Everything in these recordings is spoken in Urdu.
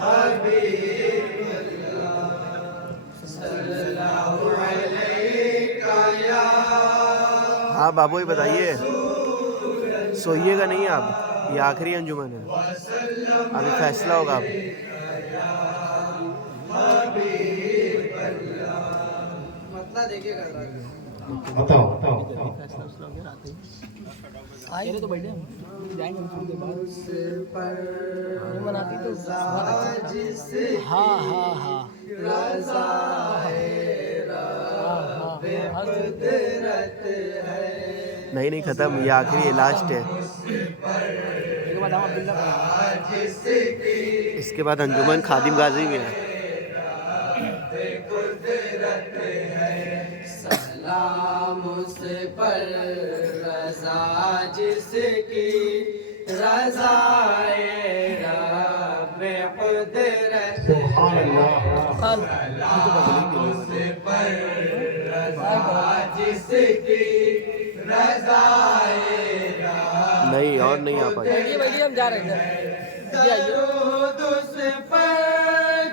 حبیب اللہ صلی اللہ علیہ یا ہاں بابو ہی بتائیے، سوئیے گا نہیں آپ؟ یہ آخری انجمن ہے، ابھی فیصلہ ہوگا اب۔ مطلب دیکھیے گا بتاؤ آئے تو بیٹھے جائیں گے تھوڑی دیر بعد مناتی تو ہاں ہاں ہاں نہیں ختم، یہ آخری ہے، لاسٹ ہے، اس کے بعد انجمن خادم غازی میں ہے۔ سلام اس پر رضا جس کی رضا رب قدرت سبحان اللہ۔ سلام اس پر رضا جس کی رضا نہیں اور نہیں آ پائے۔ بیٹھیے ہم جا رہے ہیں درود اس پر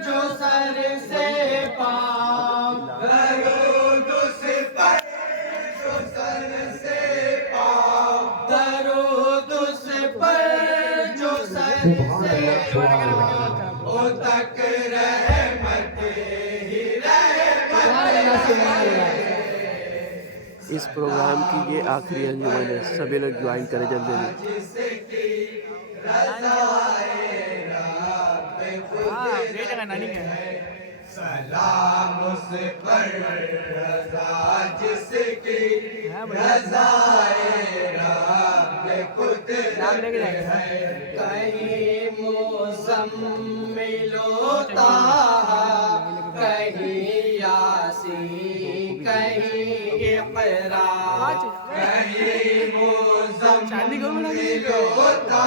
جو سر سے پاؤں درود اس پر جو سر سے پاؤں درود اس پر جو سر سے پاؤں او تک رحمت ہی رحمت اس پروگرام کی یہ آخری انجمن ہے، سبھی لوگ جوائن کریں جلدی جلدی۔ سلام اس پر رضا جس کی رضا رب قدرت ہے کہیں مزمل ہوتا کہیں یاسین کہیں اقرا کہیں مزمل ہوتا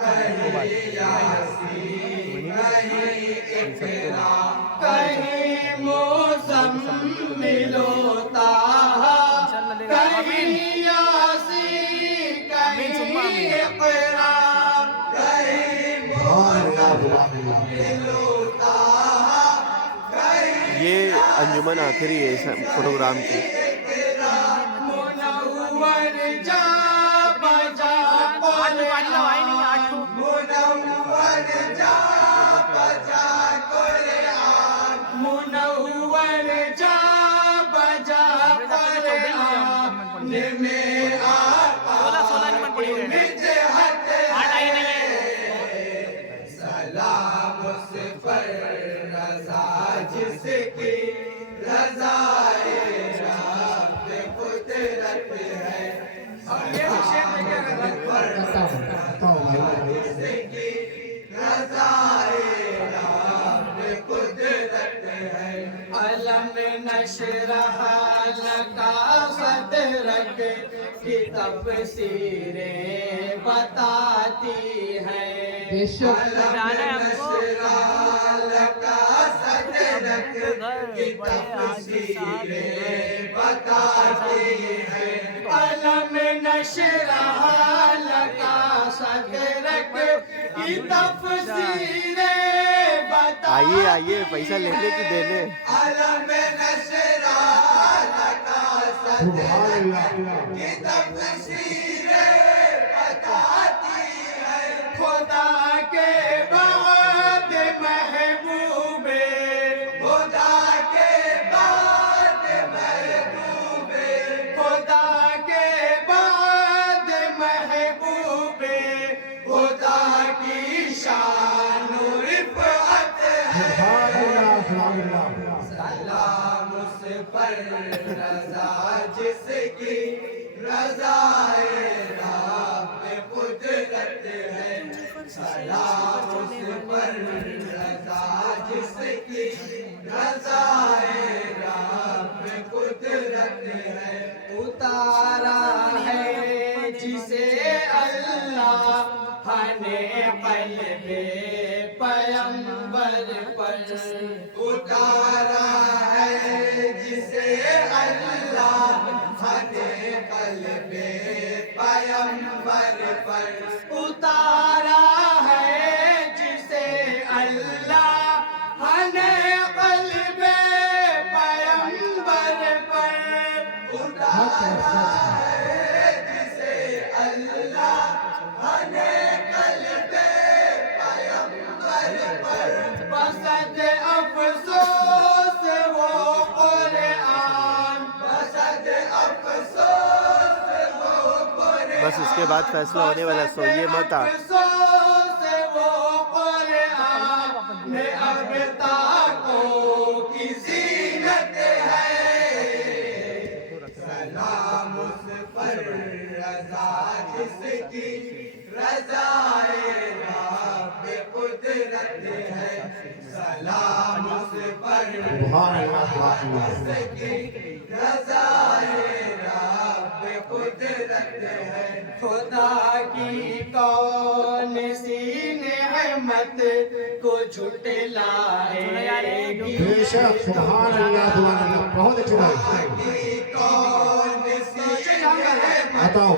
کہیں یاسین کہیں اقرا کہیں مزمل ہوتا کہیں یاسین کہیں اقرا کہیں مزمل ہوتا یہ انجمن آخری ہے اس پروگرام کی۔ منور جا بجا قرآن منور جا بجا قرآن منور جا بجا قرآن میں آقا کی مدحت ہے سلام اس پر رضا جس کی رضا رب قدرت ہے بتاؤ بھائی۔ جس کی رضا رب قدرت ہے علم نشرح لکا صدرک کی تفسیریں بتاتی ہے علم نشرح لکا صدرک کی تفسیریں بتاتی ہے علم نشرح لکا صدرک کی تفسیریں آئیے آئیے، پیسہ لینے کی دینے۔ علم نشرح لکا سبحان صدرک اللہ۔ کی تفسیریں بتاتی ہے خدا کے بعد محبوب خدا کے بعد محبوب خدا کے بعد محبوب خدا کی شان و رفعت ہے سبحان اللہ۔ سلام اس پر رضا جس کی رضا رب قدرت ہے سلام اس پر رضا جس کی رضا رب قدرت ہے اتارا ہے جسے اللہ نے قلب پیمبر پر اتارا ہے جسے اللہ نے قلب پیمبر پر اتارا ہے جسے بس اس کے بعد فیصلہ ہونے والا ہے. سوئیے مت آپ. سبحان اللہ سبحان اللہ. خدا کی کون سی نعمت کو جھٹلائے گی. بے شک سبحان اللہ سبحان اللہ. بہت اچھی بات. بتاؤ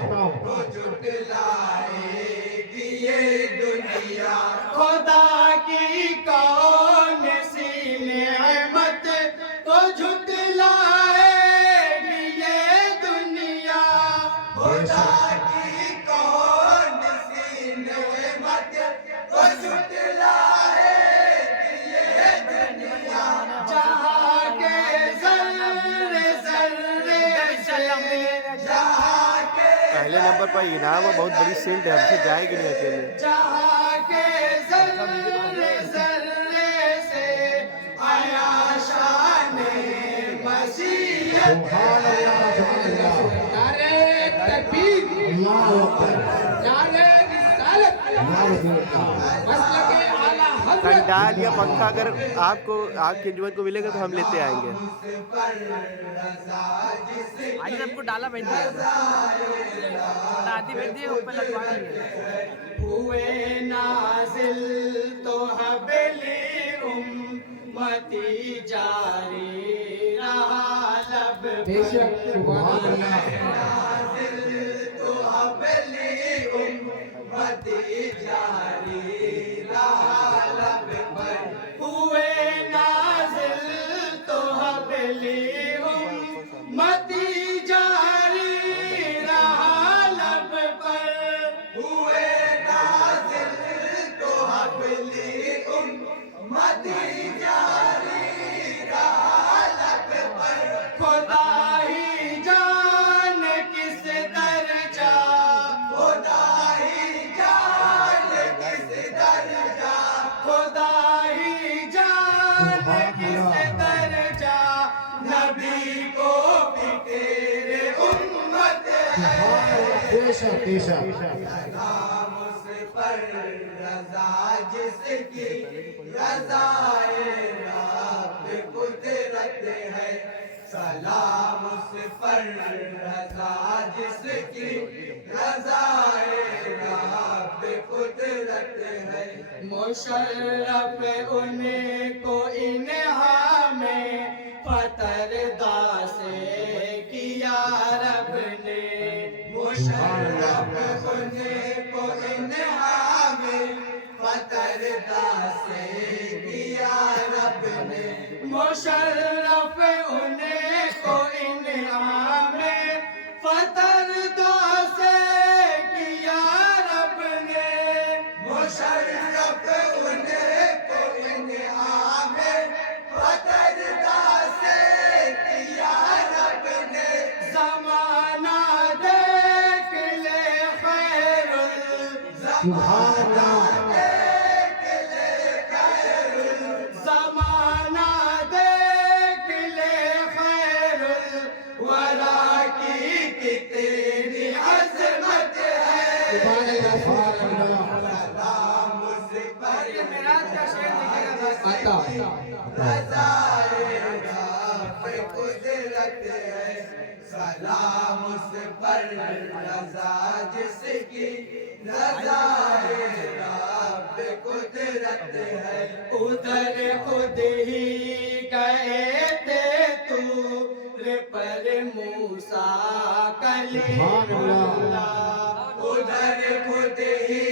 خدا کی کون سی نعمت کو جھٹلائے گی یہ دنیا. خدا کی کون سی نعمت کو جھٹلائے گی یہ دنیا. جہاں کے ذرے ذرے سے جہاں کے پہلے نمبر پر انعام اور بہت بڑی سیلڈ ہے. ہم سے جائے گی نہیں اکیلے. جہاں کے ذرے ذرے سے آیا شان مسیح. سبحان اللہ سبحان اللہ. نعرہ تکبیر، اللہ اکبر. نعرہ رسالت، اللہ رسول اللہ. مسلک اعلیٰ حضرت. کنڈال یا پنکھا اگر آپ کو آپ کی انجمن کو ملے گا تو ہم لیتے آئیں گے. آج سب کو ڈالا بھیج دیا آدھی بھیج دیے اوپر لگوا دیے. ہوئے نازل تو حبلی امتی جاری رہا لب پر. بے شک سبحان اللہ. تو حبلی امتی جاری رہا لب پر. ہوئے نازل تو حبلی امتی جاری رہا لب پر. ہوئے نازل تو حبلی امتی جاری رہا لب پر. خدا ہی جان کس درجہ، خدا ہی جان کس درجہ، خدا ہی جان کس درجہ نبی کو بھی تیرے امت ہے. بے شک بے شک. سلام اس پر رضا جس کی رضائے رب قدرت ہے. سلام اس پر رضا جس کی رضائے رب قدرت ہے. مشرف ان کو انعام فطر دا سے کیا رب نے. مشرف ان کو انعام فطر دا سے کیا رب نے. مشرف ان کو انعام فطر دا سے کیا رب نے. مشرف ان کو انعام فطر دا سے کیا رب نے. زمانہ دیکھ لے خیر سبحان اللہ. زمانہ دیکھ لے خیر الورا کی کتنی عظمت ہے. سبحان اللہ سبحان اللہ. سلام اس پر میراج کا شعر لکھے گا عطا. رضائے رب قدرت ہے. سلام اس پر رضا جس کی رضائے رب قدرت ہے. ادھر خود ہی گئے تھے طور پر موسیٰ کلیم اللہ. ادھر خود ہی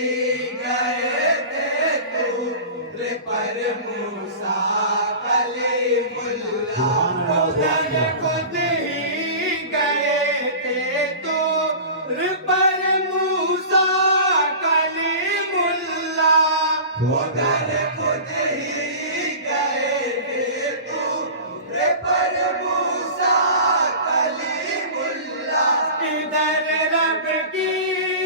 گئے تھے طور پر موسیٰ کلیم اللہ. ادھر خود ہی گئے تھے طور پر موسیٰ کلیم اللہ. ادھر خود ہی گئے تھے طور پر موسیٰ کلیم اللہ. ادھر رب کی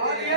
اور یہ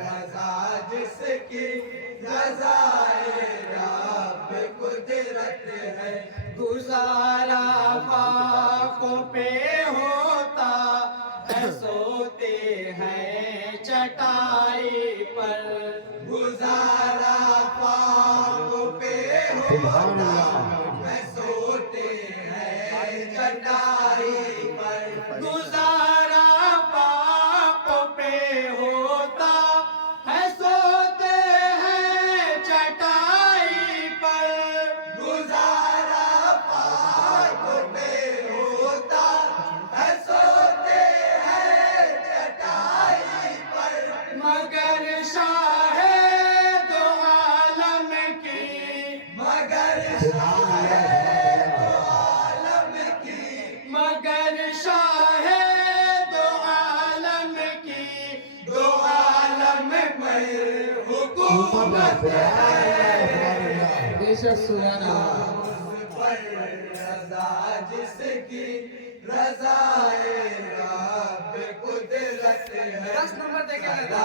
رضا جس کی رضائے رب قدرت ہے گزارا خاکوں پہ ہوتا ہے سوتے ہیں چٹائی پر گزارا خاکوں پہ سبحان اللہ ہے سوتے ہیں چٹائی پر گزارا پاپوں پہ ہوتا ہے سوتے ہیں چٹائی پر گزارا پاپوں پہ ہوتا ہے سوتے ہیں چٹائی پر مگر شاہ دو عالم کی مگر مگر شاہ دو عالم کی دو عالم پر حکومت بے شک سبحان اللہ پر رضا جس کی رضائے رب قدرت ہے 10 نمبر دیکھیں گا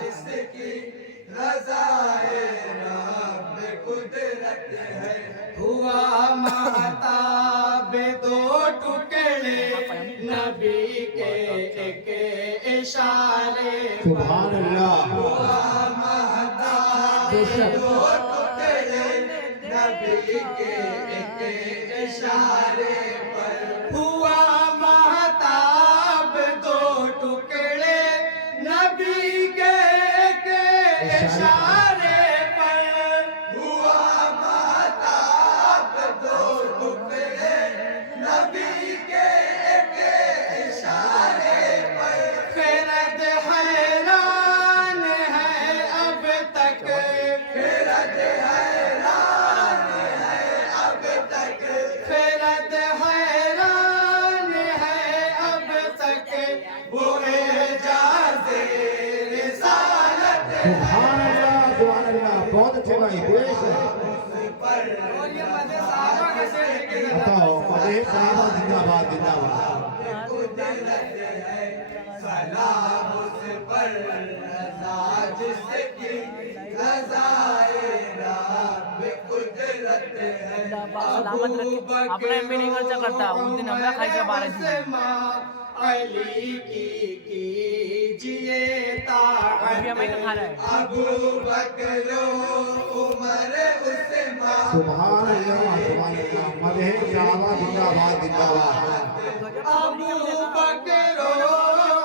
جس کی رضائے رب قدرت ہے ہوا مہتاب دو ٹکڑے نبی کے ایک اشارے سبحان اللہ ہوا مہتاب بے شک دو ٹکڑے نبی کے ایک اشارے پر ہوا مہتاب دو ٹکڑے نبی کے ایک اشارے پر ہوا مہتاب دو ٹکڑے نبی کے ایک اشارے پر خیرت حیران ہے اب تک خیرت حیران ہے اب تک خیرت حیران ہے اب تک وہ اعجاز رسالت سبحان اللہ بہت اچھے بھائی بیش ہے اور یہ مدد صحابہ کا شعر دیکھیں گا بتاؤ مدح صحابہ زندہ باد زندہ باد قدرت ہے سلام اس پر رضا جس کی رضائے رب قدرت ہے سلامت رکھے اپنے بھی نہیں خرچہ کرتا اس دن ہمیں کھائی جب 12 دن علی کی کیجئے ابھی ہمیں طاعت کھا رہا ہے ابو بکر و عمر عثمان سبحان اللہ مدح صحابہ زندہ باد زندہ باد ابو بکر و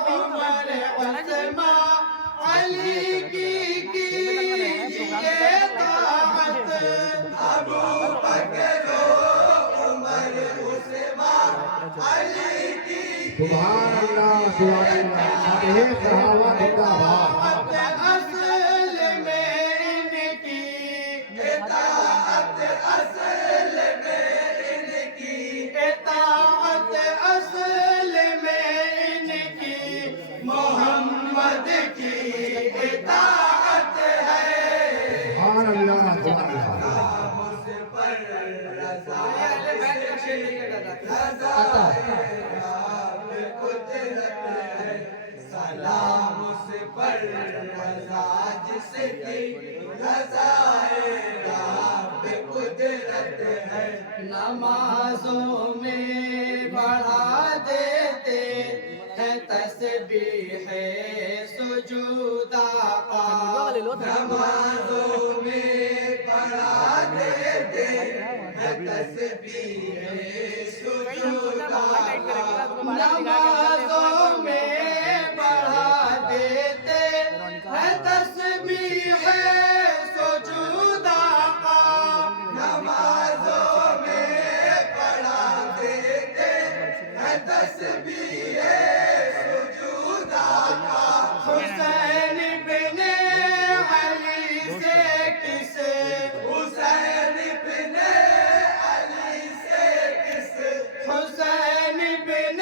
عمر عثمان علی کی کیجئے طاعت ابو بکر و عمر عثمان علی کی سبحان اللہ مدح صحابہ زندہ باد اصل میں ان کی اطاعت اصل میں ان کی اطاعت اصل میں ان کی محمد کی اطاعت ہے سبحان اللہ سبحان اللہ مجھ پر رضا اہل بیت کا شعر دیکھیں گا رضائے رب قدرت ہے سلام اس پر رضا جس کی رضائے رب قدرت ہے نمازوں میں بڑھا دیتے ہیں تسبیح سجود آقا نمازوں میں بڑھا دیتے ہیں تسبیح سجود آقا نمازوں میں بڑھا دیتے ہیں تسبیح سجود آقا نمازوں میں بڑھا دیتے ہیں تسبیح سجود آقا حسین بن علی سے کسے حسین بن علی سے کس حسین بن